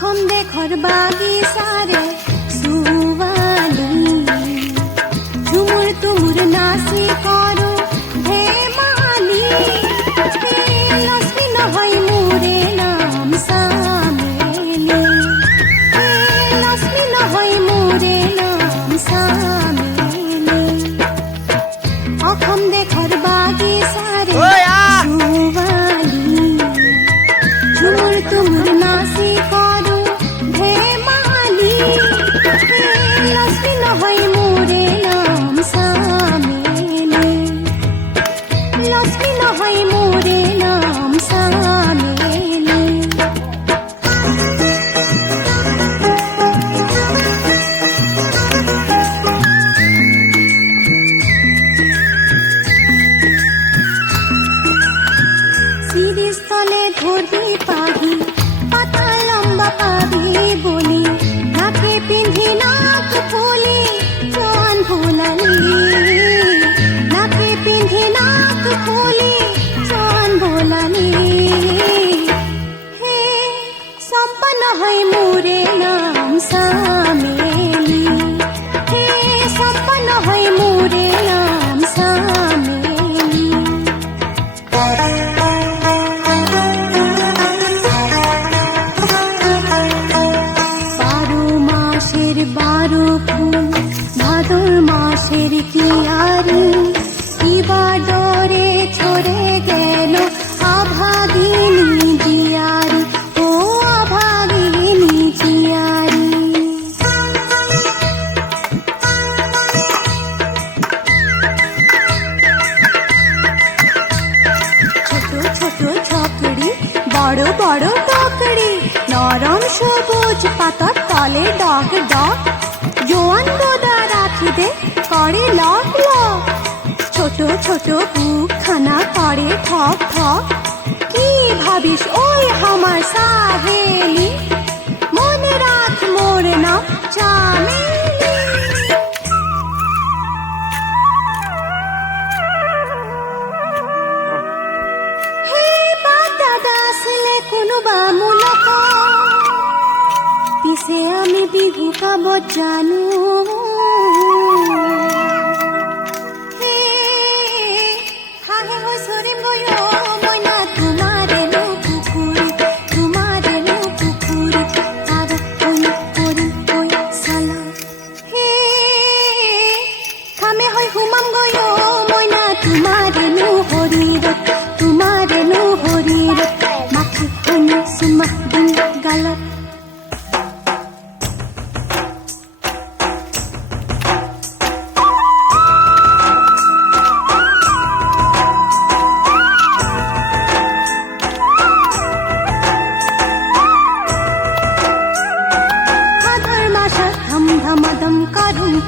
অসম দেশৰ বাগিচাৰে সুৱালি ঝুমুৰ তুমুৰ নাচি কৰো ধেমালি লক্ষ্মী নহয় মোৰে নাম চামেলি লক্ষ্মী নহয় মোৰে নাম চামেলি অসম দেশৰ বাগিচাৰে সুৱালি ঝুমুৰ তুমুৰ নাচি কৰো ধেমালি লক্ষ্মী নহয় মোৰে নাম চামেলি লক্ষ্মী নহয় মোৰে নাম চামেলি শিরিষতলে ধরি পাহি পাতা লম্বা পাবি বলি নাকে পিন্ধি নাক ফুলি জোয়ান ভোলালি নাকে পিন্ধি নাক ফুলি জোয়ান ভোলালি হে চম্পা নহয় মোৰে নাম চামেলি হে চম্পা নহয় মোৰে নাম চামেলি বারো ফুল ভাদর মাসের কিয়ারি কিবা ডরে ছড়ে গেল অভাগিনী জিয়ারি ও অভাগিনী জিয়ারি ছোট ছোট ছকড়ি বড় বড় তকড়ি নরম সবুজ পাতার তলে ডগ ডগ জোয়ান বোদা রাখি দে করে লক লক ছোট ছোট বুকখানা করে ঠক ঠক কি ভাবিস ওই আমার সাহেলি মনে রাখ মোর নাম চামেলি হে বাগদাদা আসলে কোনোবা মূলক পিছে আমি বিহু গাব জানো হে হাহে হচৰিম গৈ মইনা তোমাৰেনো পুখুৰী তাৰ হৈ কৰি হৈ চালা হে খামে হৈ সোমাম গৈ মইনা তোমাৰেনো শৰীৰত মাখি শুনি চুমা দিন গালত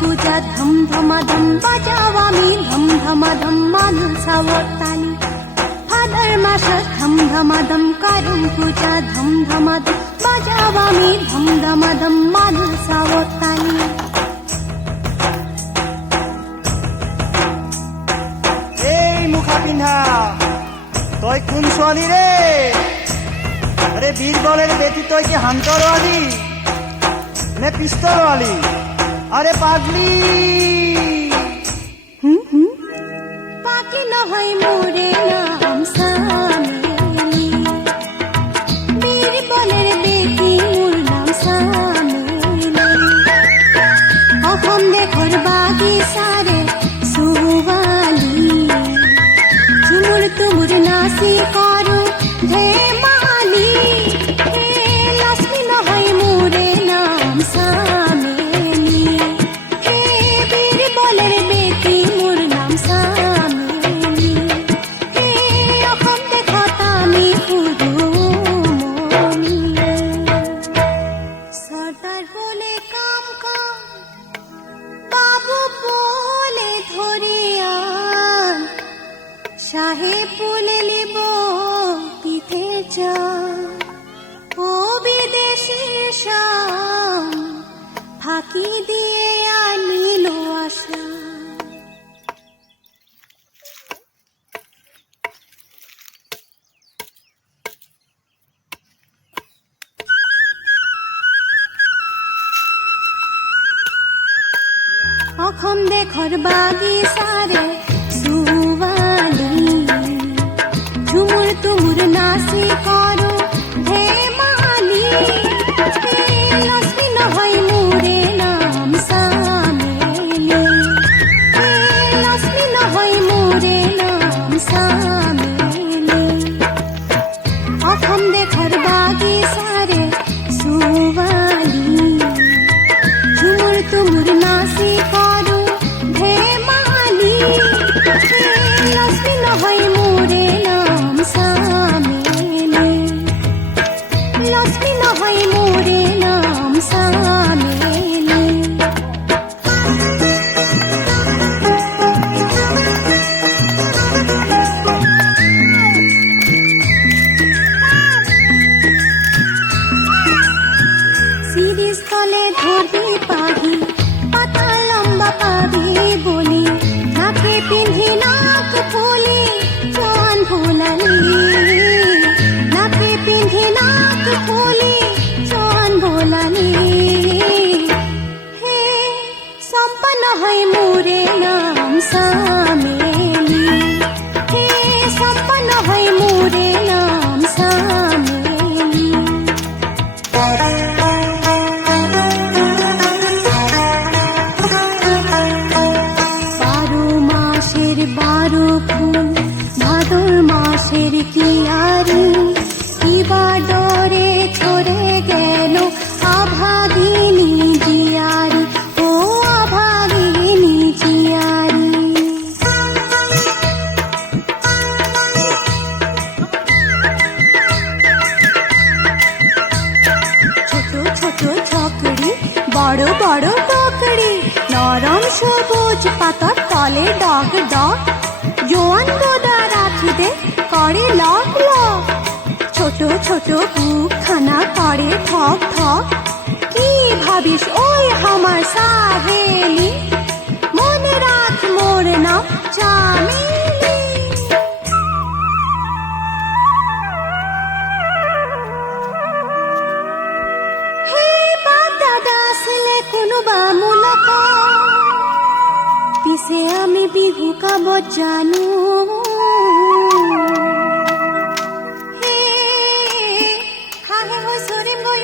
পূজা ধম ধমাধম বাজাও আমি ধম ধমাধম মানুষ সাৱতালি ভাদৰ মাসত ধম ধমাধম কাৰুম পূজা ধম ধমাধম বাজাও আমি ধম ধমাধম মানুষ সাৱতালি এই মুখা পিন্ধা তই কোন ছোৱালী ৰে আরে বীরবলের বেটি তই কি হান্তরওয়ালি নে পিস্তলওয়ালি আরে পাগলি পাগলি নহয় মোৰে নাম চামেলি বীরবলের বেটি মোর নাম চামেলি অসম দেশৰ বাগিচাৰে সুৱালি ঝুমুৰ তুমুৰ নাচি কৰো ধেমালি লক্ষ্মী নহয় মোৰে নাম চামেলি হে বীরবলের বেটি মোর নাম চামেলি হে অসম দেশত আমি সুৰুমনি চৰ্দাৰ বলে কাম কাম বাবু বলে ধরিয়ান সাহেব বলে লিব পিঠে যা ও বিদেশি শাম ফাঁকি দিয়ে আনিল আশা অসম দেশৰ বাগিচাৰে ছোৱালী ঝুমুৰ তুমুৰ নাচি কৰো ধেমালি লক্ষ্মী নহয় মোৰে নাম চামেলি লক্ষ্মী নহয় মোৰে নাম চামেলি অসম দেশৰ বাগিচাৰে ছোৱালী ঝুমুৰ তুমুৰ নাচি কৰো ধেমালি লক্ষ্মী নহয় মোৰে নাম চামেলি লক্ষ্মী নহয় মোৰে নাম চামেলি শিরিষ তলে ধরবি পাহি পাতা লম্বা পাবি বলি নাকে পিন্ধি নাক ফুলি জোয়ান ভোলালি নাকে পিন্ধি নাক ফুলি জোয়ান ভোলালি হে চম্পা নহয় মোৰে নাম চামেলি হে চম্পা নহয় মোৰে নাম চামেলি বারো ফুল ভাদর মাসের কিয়ারি কিবা ডরে ছড়ে গেল আভাগিনী জিয়ারি ও আভাগিনী জিয়ারি ছোট ছোট ছকড়ি বড় বড় টকরি নরম সবুজ পাতার তলে ডগ ডগ জোয়ান গোদা রাখিতে করে লক লক ছোট ছোট বুকখানা করে ঠক ঠক কি ভাবিস ওই আমার সাহেলি মনে রাখ মোর নাম চামেলি হে বাপ দাদা আসলে কোনোবা মূলক পিছে আমি বিহু গাব জানো হে হাহে হৈ চৰিম গৈ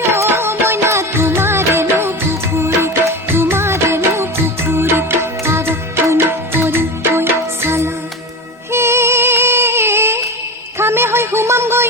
মইনা তোমাৰেনো পুখুৰী পাগল কৰিম কৈ চালা হে খামে হৈ সোমাম গৈ